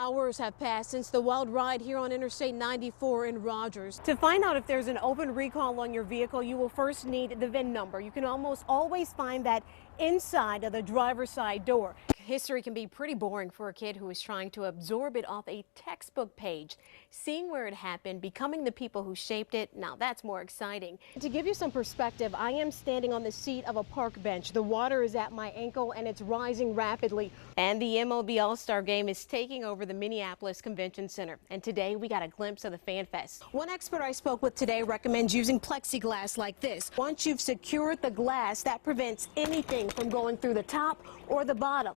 Hours have passed since the wild ride here on Interstate 94 in Rogers. To find out if there's an open recall on your vehicle, you will first need the VIN number. You can almost always find that inside of the driver's side door. History can be pretty boring for a kid who is trying to absorb it off a textbook page. Seeing where it happened, becoming the people who shaped it, now that's more exciting. To give you some perspective, I am standing on the seat of a park bench. The water is at my ankle and it's rising rapidly. And the MLB All-Star Game is taking over the Minneapolis Convention Center. And today we got a glimpse of the Fan Fest. One expert I spoke with today recommends using plexiglass like this. Once you've secured the glass, that prevents anything from going through the top or the bottom.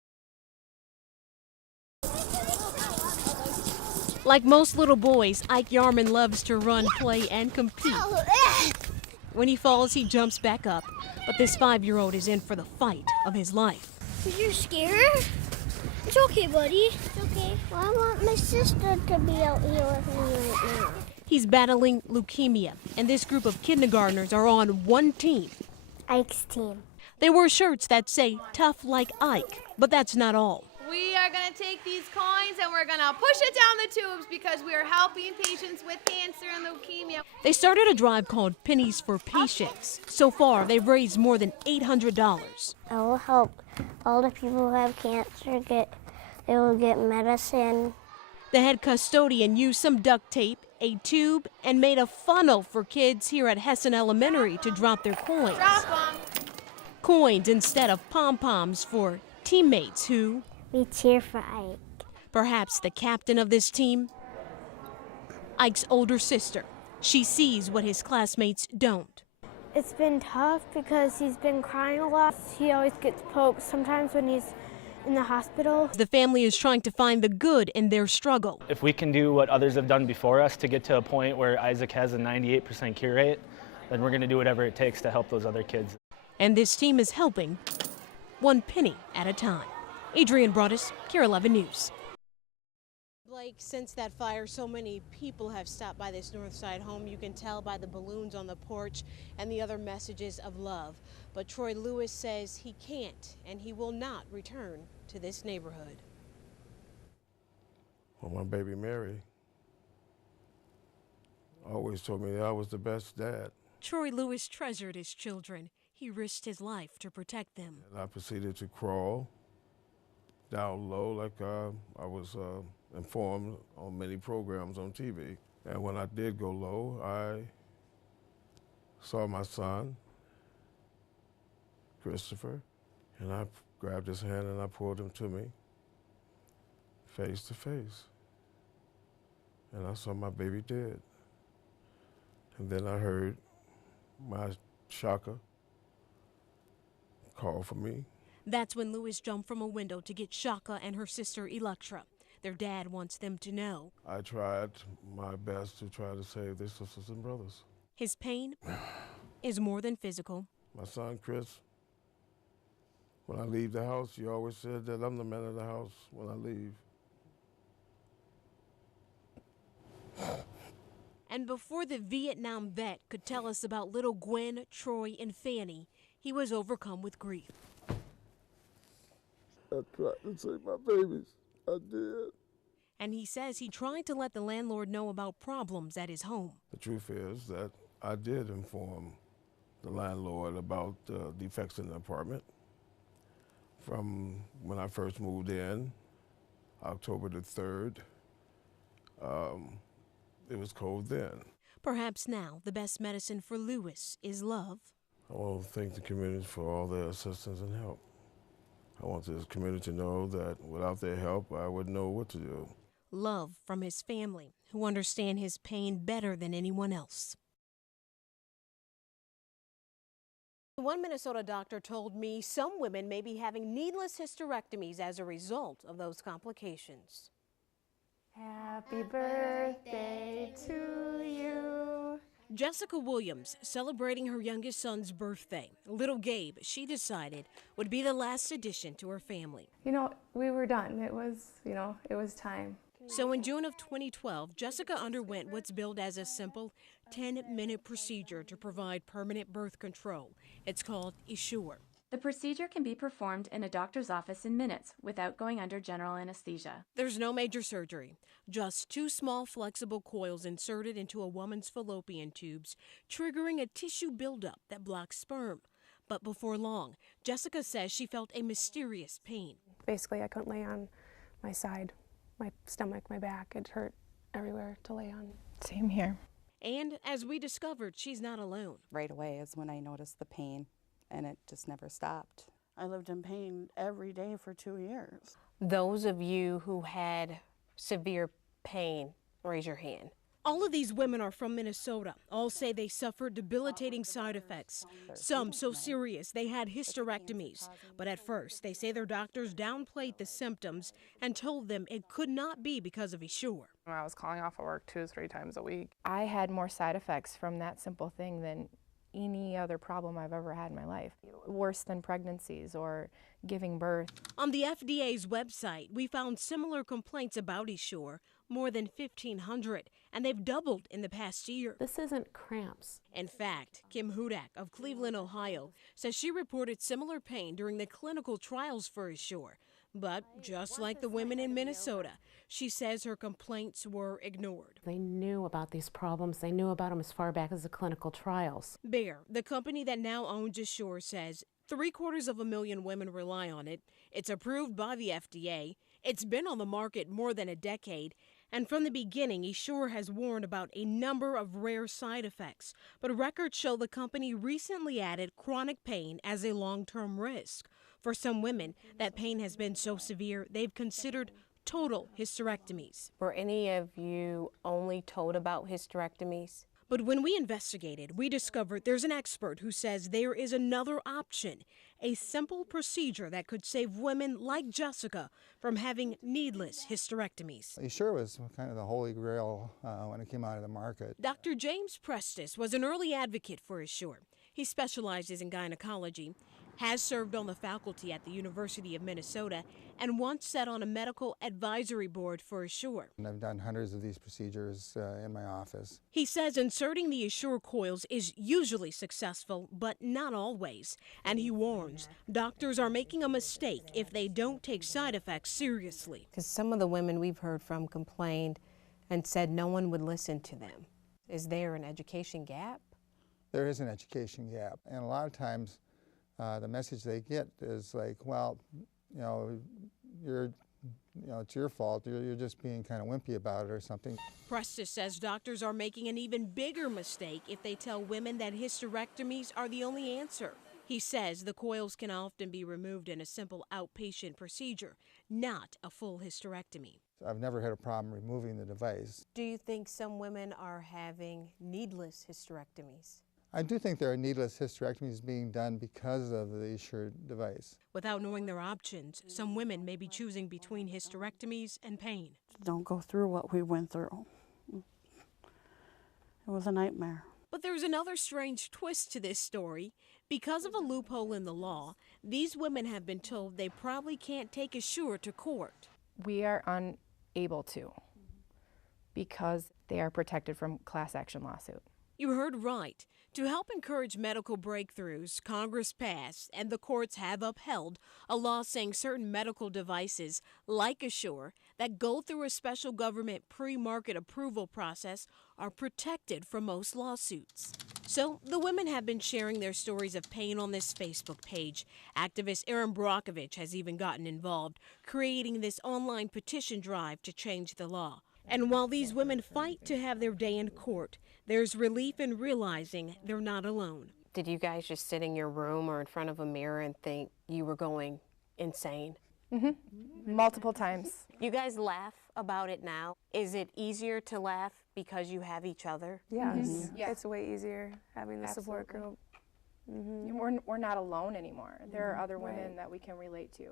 Like most little boys, Ike Yarman loves to run, play, and compete. When he falls, he jumps back up. But this 5-year-old is in for the fight of his life. You're scared? It's okay, buddy. It's okay. Well, I want my sister to be out here with me right now. He's battling leukemia, and this group of kindergartners are on one team. Ike's team. They wear shirts that say, "Tough like Ike," but that's not all. We are going to take these coins and we're going to push it down the tubes because we are helping patients with cancer and leukemia. They started a drive called Pennies for Patients. So far, they've raised more than $800. I will help all the people who have cancer they will get medicine. The head custodian used some duct tape, a tube, and made a funnel for kids here at Hessen Elementary to drop their coins. Drop them. Coins instead of pom-poms for teammates who... We cheer for Ike. Perhaps the captain of this team? Ike's older sister. She sees what his classmates don't. It's been tough because he's been crying a lot. He always gets poked, sometimes when he's in the hospital. The family is trying to find the good in their struggle. If we can do what others have done before us to get to a point where Isaac has a 98% cure rate, then we're going to do whatever it takes to help those other kids. And this team is helping one penny at a time. Adrian Broadus, KARE 11 News. Blake, since that fire, so many people have stopped by this Northside home. You can tell by the balloons on the porch and the other messages of love. But Troy Lewis says he can't and he will not return to this neighborhood. Well, my baby Mary always told me that I was the best dad. Troy Lewis treasured his children. He risked his life to protect them. And I proceeded to crawl down low like I was informed on many programs on TV. And when I did go low, I saw my son, Christopher, and I grabbed his hand and I pulled him to me, face to face. And I saw my baby dead. And then I heard my Shaka call for me. That's when Lewis jumped from a window to get Shaka and her sister Electra. Their dad wants them to know. I tried my best to try to save their sisters and brothers. His pain is more than physical. My son, Chris, when I leave the house, he always said that I'm the man of the house when I leave. And before the Vietnam vet could tell us about little Gwen, Troy, and Fanny, he was overcome with grief. I tried to save my babies. I did. And he says he tried to let the landlord know about problems at his home. The truth is that I did inform the landlord about defects in the apartment. From when I first moved in, October the 3rd, it was cold then. Perhaps now the best medicine for Lewis is love. I want to thank the community for all their assistance and help. I want this community to know that without their help, I wouldn't know what to do. Love from his family, who understand his pain better than anyone else. One Minnesota doctor told me some women may be having needless hysterectomies as a result of those complications. Happy birthday to you. Jessica Williams celebrating her youngest son's birthday. Little Gabe, she decided, would be the last addition to her family. You know, we were done. It was time. So in June of 2012, Jessica underwent what's billed as a simple 10-minute procedure to provide permanent birth control. It's called Essure. The procedure can be performed in a doctor's office in minutes without going under general anesthesia. There's no major surgery, just 2 small flexible coils inserted into a woman's fallopian tubes, triggering a tissue buildup that blocks sperm. But before long, Jessica says she felt a mysterious pain. Basically, I couldn't lay on my side, my stomach, my back. It hurt everywhere to lay on. Same here. And as we discovered, she's not alone. Right away is when I noticed the pain, and it just never stopped. I lived in pain every day for 2 years. Those of you who had severe pain, raise your hand. All of these women are from Minnesota. All say they suffered debilitating side effects. Some so serious they had hysterectomies. But at first, they say their doctors downplayed the symptoms and told them it could not be because of Essure. I was calling off of work 2 or 3 times a week. I had more side effects from that simple thing than any other problem I've ever had in my life. Worse than pregnancies or giving birth. On the FDA's website, we found similar complaints about Essure, more than 1,500, and they've doubled in the past year. This isn't cramps. In fact, Kim Hudak of Cleveland, Ohio, says she reported similar pain during the clinical trials for Essure. But just like the women in Minnesota, she says her complaints were ignored. They knew about these problems. They knew about them as far back as the clinical trials. Bayer, the company that now owns Essure, says 750,000 women rely on it. It's approved by the FDA. It's been on the market more than a decade. And from the beginning, Essure has warned about a number of rare side effects. But records show the company recently added chronic pain as a long-term risk. For some women, that pain has been so severe, they've considered total hysterectomies. Were any of you only told about hysterectomies? But when we investigated, we discovered there's an expert who says there is another option, a simple procedure that could save women like Jessica from having needless hysterectomies. Essure was kind of the holy grail when it came out of the market. Dr. James Prestis was an early advocate for Essure. He specializes in gynecology, has served on the faculty at the University of Minnesota, and once sat on a medical advisory board for Essure. And I've done hundreds of these procedures in my office. He says inserting the Essure coils is usually successful, but not always. And he warns doctors are making a mistake if they don't take side effects seriously. Because some of the women we've heard from complained and said no one would listen to them. Is there an education gap? There is an education gap, and a lot of times the message they get is like, well, it's your fault. You're just being kind of wimpy about it or something. Prestis says doctors are making an even bigger mistake if they tell women that hysterectomies are the only answer. He says the coils can often be removed in a simple outpatient procedure, not a full hysterectomy. I've never had a problem removing the device. Do you think some women are having needless hysterectomies? I do think there are needless hysterectomies being done because of the Essure device. Without knowing their options, some women may be choosing between hysterectomies and pain. Don't go through what we went through. It was a nightmare. But there's another strange twist to this story. Because of a loophole in the law, these women have been told they probably can't take Essure to court. We are unable to because they are protected from class action lawsuit. You heard right. To help encourage medical breakthroughs, Congress passed and the courts have upheld a law saying certain medical devices, like Essure, that go through a special government pre-market approval process are protected from most lawsuits. So the women have been sharing their stories of pain on this Facebook page. Activist Erin Brockovich has even gotten involved, creating this online petition drive to change the law. And while these women fight to have their day in court, there's relief in realizing they're not alone. Did you guys just sit in your room or in front of a mirror and think you were going insane? Mm-hmm. Multiple times. You guys laugh about it now. Is it easier to laugh because you have each other? Yes. Mm-hmm. Yes. It's way easier having the support group. Mm-hmm. We're not alone anymore. There are other women that we can relate to.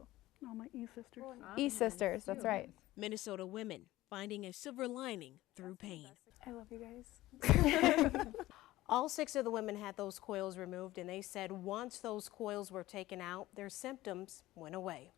Oh, my e-sisters. E-sisters, that's right. Minnesota women finding a silver lining through pain. I love you guys. All 6 of the women had those coils removed, and they said once those coils were taken out, their symptoms went away.